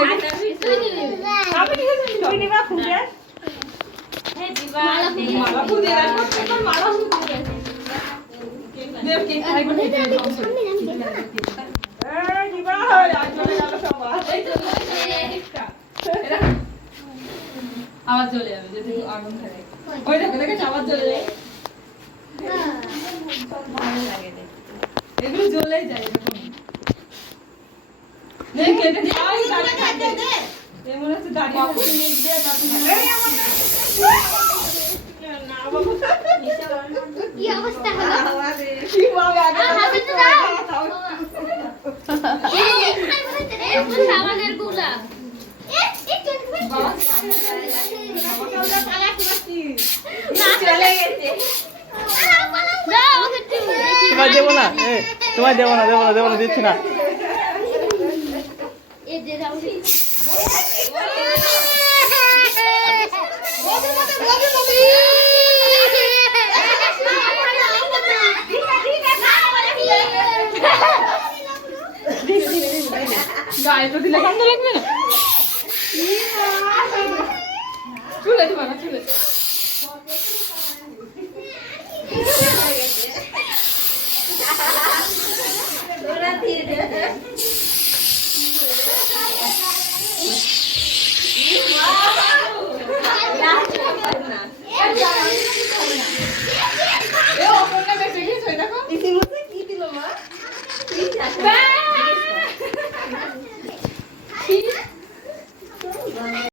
আমি তুই নিবা খুঁজে মালা খুঁজে মালা খুঁজে দেব কে খাই বলে দিবা আজ চলে গেল সবাই আওয়াজ চলে যাবে যদি আগুন থাকে ওই দেখো দেখো আওয়াজ চলে যায় ভালো লাগে দেখতে এগুলো জ্বলেই যায় এরকম দেখ কেটে দে আই গাড়ি কাটে দে এই মনে হচ্ছে গাড়ি কাটে নিয়ে দে তাতে এই আমার না বাবু কি অবস্থা হলো আরে কি বাবা হাতে তো দাও এই সাবানের গুলা বাবা চলে গেছে তোমায় দেবো না তোমায় দেবো না দিচ্ছি না গায়ে তো দিলে কান্দ লাগবে না চলে দিবা না চলে